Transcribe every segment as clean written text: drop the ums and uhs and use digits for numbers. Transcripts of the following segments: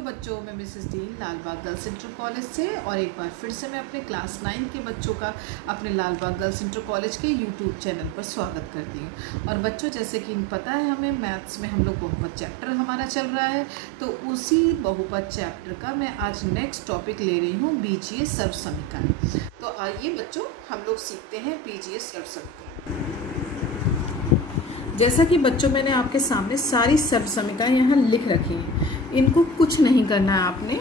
बच्चों, मैं Mrs Dean Lalbagh girls inter college से और एक बार फिर से मैं अपने क्लास 9 के बच्चों का अपने लालबाग गर्ल्स इंटर कॉलेज के यूट्यूब चैनल पर स्वागत करती हूँ। और बच्चों, जैसे कि पता है हमें मैथ्स में हम लोग बहुपद चैप्टर हमारा चल रहा है, तो उसी बहुपद चैप्टर का मैं आज नेक्स्ट टॉपिक ले रही हूँ बीजीय सर्वसमीकरण। तो आइए बच्चों, हम लोग सीखते हैं बीजीय सर्वसमीकरण। जैसा कि बच्चों मैंने आपके सामने सारी सर्वसमीकरण यहाँ लिख रखी हैं, इनको कुछ नहीं करना है आपने।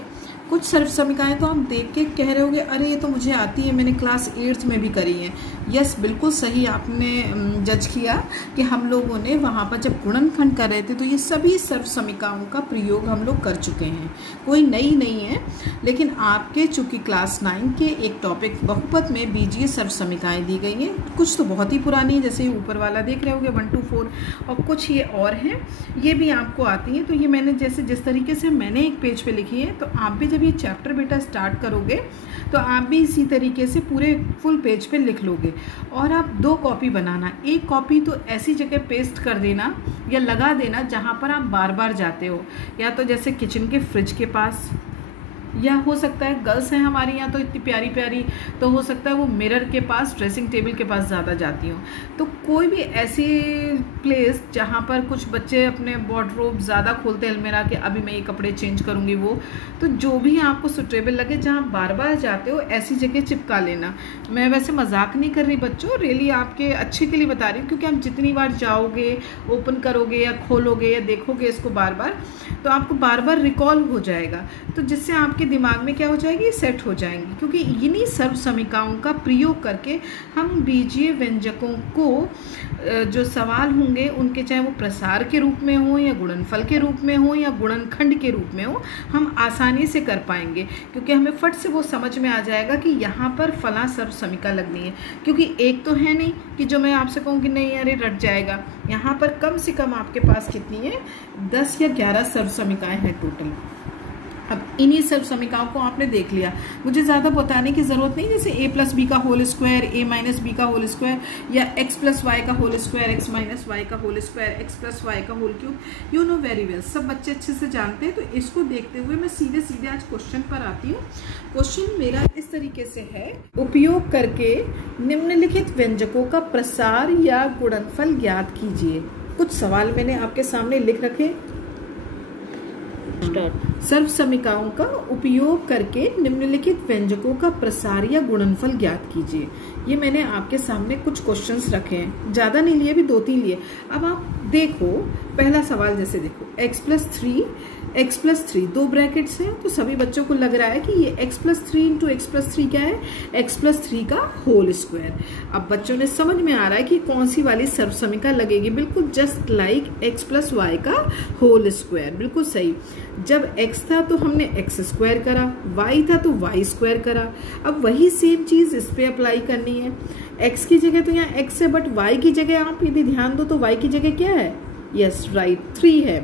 कुछ सर्वसमीकरण तो आप देख के कह रहे होगे अरे ये तो मुझे आती है, मैंने क्लास 8th में भी करी है। यस, बिल्कुल सही आपने जज किया कि हम लोगों ने वहाँ पर जब गुणनखंड कर रहे थे तो ये सभी सर्वसमीकरणों का प्रयोग हम लोग कर चुके हैं, कोई नई नहीं है। लेकिन आपके चूँकि क्लास 9 के एक टॉपिक बहुपद में बीजीय सर्वसमीकरण दी गई हैं, कुछ तो बहुत ही पुरानी है, जैसे ऊपर वाला देख रहे होगे 1 to 4, और कुछ ये और हैं, ये भी आपको आती हैं। तो ये मैंने जैसे जिस तरीके से मैंने एक पेज पे लिखी है, तो आप भी जब ये चैप्टर बेटा स्टार्ट करोगे तो आप भी इसी तरीके से पूरे फुल पेज पे लिख लोगे। और आप 2 कॉपी बनाना, एक कॉपी तो ऐसी जगह पेस्ट कर देना या लगा देना जहाँ पर आप बार बार जाते हो, या तो जैसे किचन के फ्रिज के पास, या हो सकता है गर्ल्स हैं हमारी यहाँ तो इतनी प्यारी प्यारी, तो हो सकता है वो मिरर के पास, ड्रेसिंग टेबल के पास ज़्यादा जाती हूँ। तो कोई भी ऐसी प्लेस जहाँ पर कुछ बच्चे अपने वार्डरोब ज़्यादा खोलते हैं अलमीरा के, अभी मैं ये कपड़े चेंज करूँगी वो, तो जो भी आपको सुटेबल लगे जहाँ बार बार जाते हो ऐसी जगह चिपका लेना। मैं वैसे मजाक नहीं कर रही बच्चों, रियली आपके अच्छे के लिए बता रही हूँ, क्योंकि आप जितनी बार जाओगे, ओपन करोगे या खोलोगे या देखोगे इसको बार बार, तो आपको बार बार रिकॉल हो जाएगा, तो जिससे आपके दिमाग में क्या हो जाएगी, सेट हो जाएंगी। क्योंकि इन्हीं सर्वसमीकरणों का प्रयोग करके हम बीजीय व्यंजकों को जो सवाल होंगे उनके, चाहे वो प्रसार के रूप में हो या गुणनफल के रूप में हो या गुणनखंड के रूप में हो, हम आसानी से कर पाएंगे। क्योंकि हमें फट से वो समझ में आ जाएगा कि यहाँ पर फलां सर्वसमीकरण लगनी है। क्योंकि एक तो है नहीं कि जो मैं आपसे कहूँ कि नहीं अरे रट जाएगा, यहाँ पर कम से कम आपके पास कितनी है, 10 या 11 सर्वसमीकरण हैं टोटल। अब इन्हीं सर्वसमीकरणों को आपने देख लिया, मुझे ज़्यादा बताने की ज़रूरत नहीं, जैसे a + b का होल स्क्वायर, a - b का होल स्क्वायर, या x + y का होल स्क्वायर, x - y का होल स्क्वायर, x + y का whole cube, you know very well, सब बच्चे अच्छे से जानते हैं। तो इसको देखते हुए मैं सीधे सीधे आज क्वेश्चन पर आती हूँ। क्वेश्चन मेरा इस तरीके से है, उपयोग करके निम्नलिखित व्यंजकों का प्रसार या गुणनफल ज्ञात कीजिए। कुछ सवाल मैंने आपके सामने लिख रखे। सर्वसमीकरणों का उपयोग करके निम्नलिखित व्यंजकों का प्रसार या गुणनफल ज्ञात कीजिए। ये मैंने आपके सामने कुछ क्वेश्चंस रखे हैं, ज्यादा नहीं लिए, भी 2-3 लिए। अब आप देखो, पहला सवाल जैसे देखो, x + 3 2 ब्रैकेट्स हैं, तो सभी बच्चों को लग रहा है कि ये x + 3 × x + 3 क्या है, x + 3 का होल स्क्वायर। अब बच्चों ने समझ में आ रहा है कि कौन सी वाली सर्वसमीकरण लगेगी, बिल्कुल जस्ट लाइक x + y का होल स्क्वायर, बिल्कुल सही। जब x था तो हमने x² करा, y था तो y² करा। अब वही सेम चीज इस पे अप्लाई करनी है। x की जगह तो यहाँ x है, बट y की जगह आप यदि ध्यान दो तो y की जगह क्या है, यस राइट 3 है।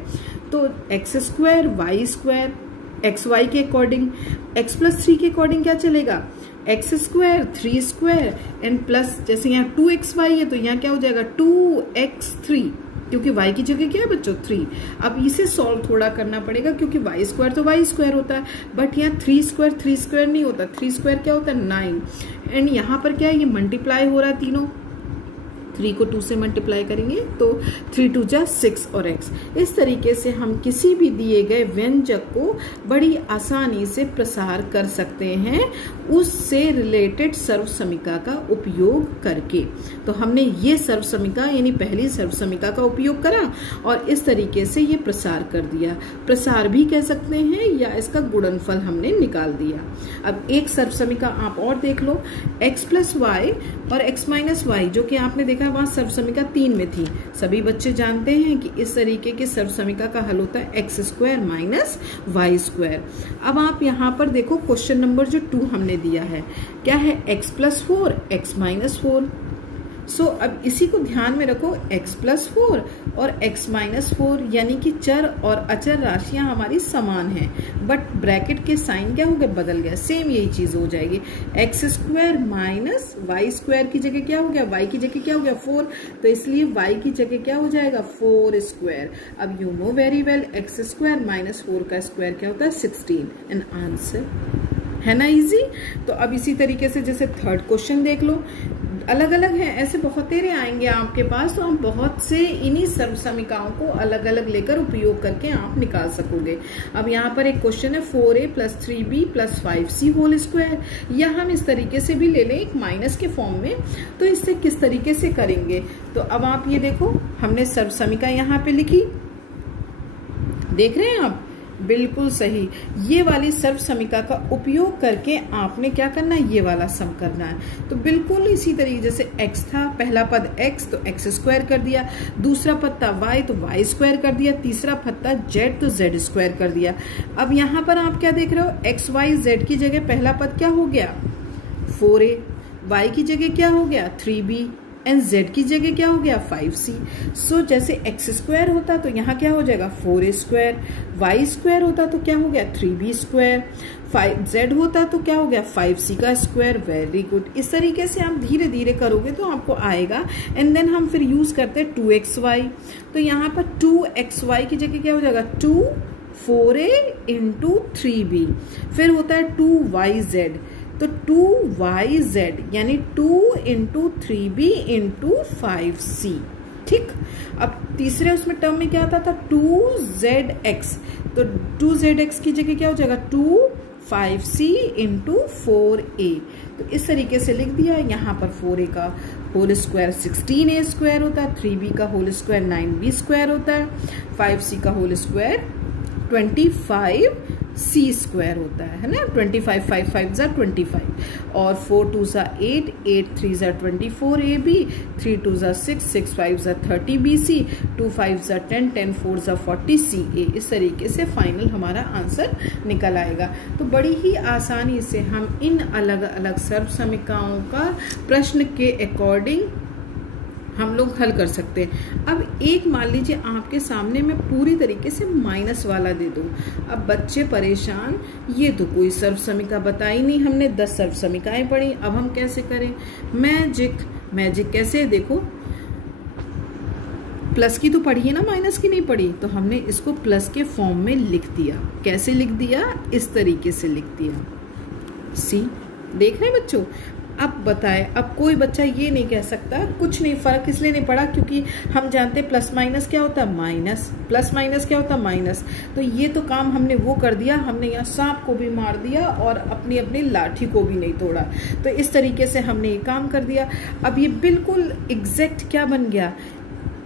तो x² y² xy के अकॉर्डिंग, x + 3 के अकॉर्डिंग क्या चलेगा, x² 3² एंड प्लस, जैसे यहाँ 2xy है तो यहाँ क्या हो जाएगा 2x3, क्योंकि y की जगह क्या है बच्चों 3। अब इसे सॉल्व थोड़ा करना पड़ेगा, क्योंकि y² तो y² होता है, बट यहाँ 3² नहीं होता, 3² क्या होता है 9, एंड यहाँ पर क्या है, ये मल्टीप्लाई हो रहा है तीनों, 3 को 2 से मल्टीप्लाई करेंगे तो 3 × 2 = 6 और x। इस तरीके से हम किसी भी दिए गए व्यंजक को बड़ी आसानी से प्रसार कर सकते हैं उससे रिलेटेड सर्वसमीकरण का उपयोग करके। तो हमने ये सर्वसमीकरण यानी पहली सर्वसमीकरण का उपयोग करा और इस तरीके से ये प्रसार कर दिया। प्रसार भी कह सकते हैं या इसका गुणनफल हमने निकाल दिया। अब एक सर्वसमीकरण आप और देख लो, x + y और x - y, जो कि आपने देखा वहां सर्वसमीकरण 3 में थी। सभी बच्चे जानते हैं कि इस तरीके के सर्वसमीकरण का हल होता है x² - y²। अब आप यहाँ पर देखो क्वेश्चन नंबर जो 2 हमने दिया है, क्या है, x + 4 x - 4, सो अब इसी को ध्यान में रखो, x प्लस 4 और x माइनस 4, यानी कि चर और अचर राशियां हमारी समान हैं, बट ब्रैकेट के साइन क्या हो गया, बदल गया। सेम यही चीज हो जाएगी, X square minus Y square की जगह क्या हो गया, y की जगह क्या हो गया 4, तो इसलिए y की जगह क्या हो जाएगा 4 स्क्वायर। अब you know very well x square minus 4 का स्क्वायर क्या होता है 16, एन आंसर है ना इजी। तो अब इसी तरीके से जैसे थर्ड क्वेश्चन देख लो, अलग अलग है, ऐसे बहुत तेरे आएंगे आपके पास, तो आप बहुत से इन्हीं सर्व समीकरणों को अलग अलग लेकर उपयोग करके आप निकाल सकोगे। अब यहाँ पर एक क्वेश्चन है 4a plus 3b plus 5c whole square, या हम इस तरीके से भी ले लें एक माइनस के फॉर्म में, तो इससे किस तरीके से करेंगे। तो अब आप ये देखो, हमने सर्व समीकरण यहाँ पे लिखी, देख रहे हैं आप, बिल्कुल सही। ये वाली सर्व समीकरण का उपयोग करके आपने क्या करना है, ये वाला सम करना है। तो बिल्कुल इसी तरीके, जैसे x था, पहला पद x तो x स्क्वायर कर दिया, दूसरा पद था y तो y स्क्वायर कर दिया, तीसरा पद था z तो z स्क्वायर कर दिया। अब यहाँ पर आप क्या देख रहे हो, x y z की जगह पहला पद क्या हो गया 4a, y की जगह क्या हो गया 3b, एंड z की जगह क्या हो गया 5c। सो जैसे x स्क्वायर होता तो यहाँ क्या हो जाएगा 4a स्क्वायर, y स्क्वायर होता तो क्या हो गया 3b स्क्वायर, z होता तो क्या हो गया 5c का स्क्वायर। Very good. इस तरीके से आप धीरे धीरे करोगे तो आपको आएगा। एंड देन हम फिर यूज करते हैं 2xy, तो यहाँ पर 2xy की जगह क्या हो जाएगा 2 4a इंटू 3b, फिर होता है 2yz, तो 2yz यानी 2 इंटू 3b इंटू 5c। ठीक, अब तीसरे उसमें टर्म में क्या आता था 2zx, तो 2zx की जगह क्या हो जाएगा 2 5c इंटू 4a। तो इस तरीके से लिख दिया। यहाँ पर 4a का होल स्क्वायर 16a स्क्वायर होता है, 3b का होल स्क्वायर 9b स्क्वायर होता है, 5c का होल स्क्वायर 25c स्क्वायर होता है ना, 25 5 5 जा 25, और 4 2 जा 8 8 3 जा 24ab, 3 2 जा 6 6 5 जा 30bc, 2 5 जा 10 10 4 जा 40ca। इस तरीके से फाइनल हमारा आंसर निकल आएगा। तो बड़ी ही आसानी से हम इन अलग अलग सर्व समीकरणों का प्रश्न के अकॉर्डिंग हम लोग हल कर सकते हैं। अब एक मान लीजिए आपके सामने मैं पूरी तरीके से माइनस वाला दे दूं, अब बच्चे परेशान, ये तो कोई सर्व समीकरण बताई नहीं, हमने 10 सर्व समीकरणाएं पढ़ी, अब हम कैसे करें। मैजिक कैसे, देखो प्लस की तो पढ़ी है ना, माइनस की नहीं पढ़ी, तो हमने इसको प्लस के फॉर्म में लिख दिया। कैसे लिख दिया, इस तरीके से लिख दिया। सी देख रहे हैं बच्चों। अब बताए, अब कोई बच्चा ये नहीं कह सकता कुछ नहीं, फर्क इसलिए नहीं पड़ा क्योंकि हम जानते हैं प्लस माइनस क्या होता है माइनस, प्लस माइनस क्या होता है माइनस। तो ये तो काम हमने वो कर दिया, हमने यहाँ सांप को भी मार दिया और अपनी अपनी लाठी को भी नहीं तोड़ा। तो इस तरीके से हमने ये काम कर दिया। अब ये बिल्कुल एग्जैक्ट क्या बन गया,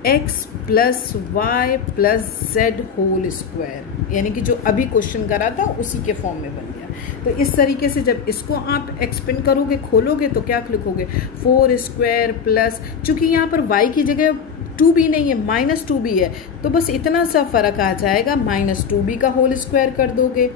x plus Y plus Z whole square, यानी कि जो अभी क्वेश्चन करा था उसी के फॉर्म में बन गया। तो इस तरीके से जब इसको आप एक्सपेंड करोगे, खोलोगे, तो क्या लिखोगे 4 स्क्वायर प्लस, चूंकि यहाँ पर y की जगह 2b नहीं है माइनस 2b है, तो बस इतना सा फर्क आ जाएगा, माइनस 2b का होल स्क्वायर कर दोगे,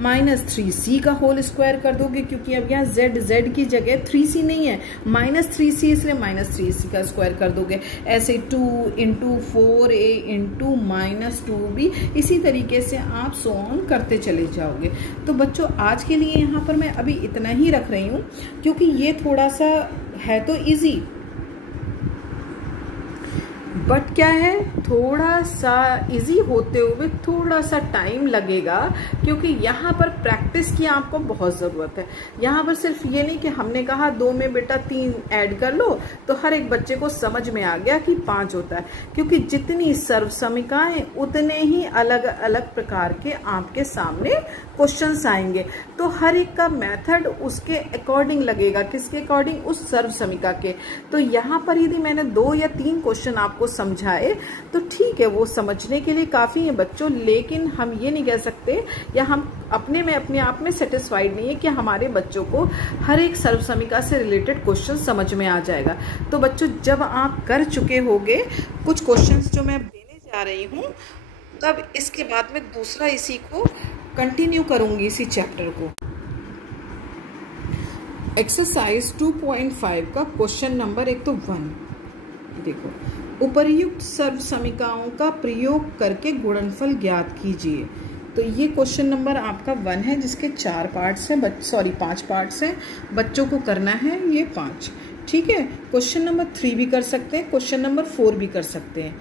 माइनस 3c का होल स्क्वायर कर दोगे, क्योंकि अब यहाँ z की जगह 3c नहीं है, माइनस 3c, इसलिए माइनस 3c का स्क्वायर कर दोगे। ऐसे 2 into 4a into minus 2b, इसी तरीके से आप सो ऑन करते चले जाओगे। तो बच्चों आज के लिए यहाँ पर मैं अभी इतना ही रख रही हूँ, क्योंकि ये थोड़ा सा है तो इजी, बट क्या है थोड़ा सा इजी होते हुए थोड़ा सा टाइम लगेगा, क्योंकि यहाँ पर प्रैक्टिस की आपको बहुत ज़रूरत है। यहाँ पर सिर्फ ये नहीं कि हमने कहा 2 में बेटा 3 ऐड कर लो तो हर एक बच्चे को समझ में आ गया कि 5 होता है, क्योंकि जितनी सर्व समीकरणाएं उतने ही अलग अलग प्रकार के आपके सामने क्वेश्चंस आएंगे। तो हर एक का मेथड उसके अकॉर्डिंग लगेगा, किसके अकॉर्डिंग, उस सर्व समीकरण के। तो यहाँ पर यदि मैंने 2 या 3 क्वेश्चन आपको समझाए तो ठीक है, वो समझने के लिए काफी है बच्चों, लेकिन हम ये नहीं कह सकते या हम अपने आप में सेटिस्फाइड नहीं है कि हमारे बच्चों को हर एक सर्व समीकरण से रिलेटेड क्वेश्चन समझ में आ जाएगा। तो बच्चों जब आप कर चुके होगे कुछ क्वेश्चंस जो मैं देने जा रही हूँ, तब इसके बाद में दूसरा इसी को कंटिन्यू करूंगी, इसी चैप्टर को। एक्सरसाइज 2.5 का क्वेश्चन नंबर एक तो 1, देखो, उपर्युक्त सर्व समीकरणों का प्रयोग करके गुणनफल ज्ञात कीजिए। तो ये क्वेश्चन नंबर आपका 1 है, जिसके 4 पार्ट्स हैं, 5 पार्ट्स हैं। बच्चों को करना है ये 5, ठीक है। क्वेश्चन नंबर 3 भी कर सकते हैं, क्वेश्चन नंबर 4 भी कर सकते हैं।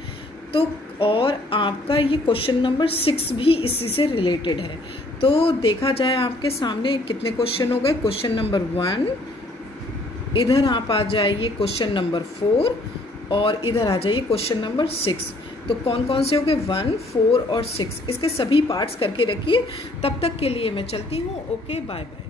तो और आपका ये क्वेश्चन नंबर 6 भी इसी से रिलेटेड है। तो देखा जाए आपके सामने कितने क्वेश्चन हो गए। क्वेश्चन नंबर 1, इधर आप आ जाइए क्वेश्चन नंबर 4, और इधर आ जाइए क्वेश्चन नंबर 6। तो कौन कौन से हो गए, 1, 4 और 6। इसके सभी पार्ट्स करके रखिए। तब तक के लिए मैं चलती हूँ। Okay, bye bye.